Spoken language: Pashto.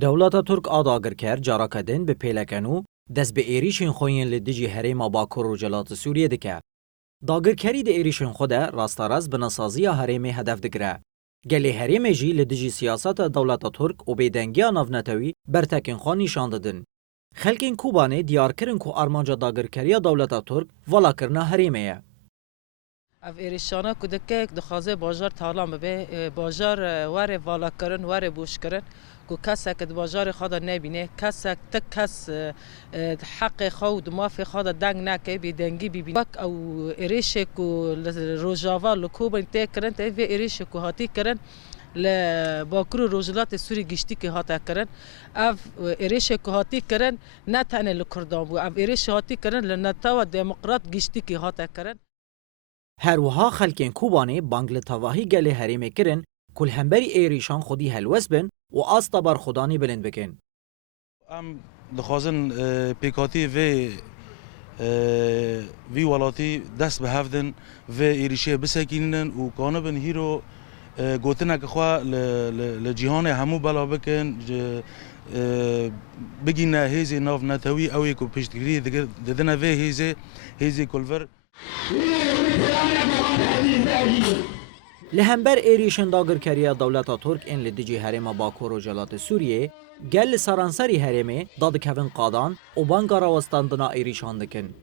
دولت ترک آداگر کرد جاراکدن به پیلکنو دست به ایریشن خوین لدیجی هریم باکور و جلات سوریه دکه. داگرکری ده ایریشن خوده راستاراز به نسازی هریم هدف دگره. گلی هریم جی لدیجی سیاست دولت ترک و بیدنگی نافنتوی برتکن خواه نشان دادن. خلکین کوبانه دیار کرن که ارمانجا داگرکری دولت ترک ولا کرنا هریمه. اف ایریشانا کودکه دخوازه باجار تالام به باجار واره والا کرن واره بوش کرن کو کس که باجار خود نبینه کس تک کس حق خود مافی خود دنگ نکه بی دنگی بی وک او ایریش کو روجاوا لکوب انت کرن ته ایریش کو هاتی کرن ل باکر روجلات سوری گشتی که هاتا کرن اف ایریش کو هاتی کرن نه تنه لکردان بو اف ایریش هاتی کرن لنتاوا دموکرات گشتی که هاتا کرن هر وها خلکین کوبانه بانگل تواهی گلی هریمه کرن کل همبری ایریشان خودی هلوس بن و آستا بر خودانی بلند بکن. ام دخوازن پیکاتی وی ولاتی دست به هفدن و ایریشه بسکینن و کانبن هیرو گوتنه که خواه لجیهان همو بلا بکن بگینه هیزی ناف نتوی اوی که پشتگیری ددنه و هیزی کلور لهمبر ایریشن داگرکری دولت ترک این لدیجی هرم باکور و جلات سوریه گل سرانسری هرمه داد کوین قادان و بانگارا وستاندنا ایریشان دکن.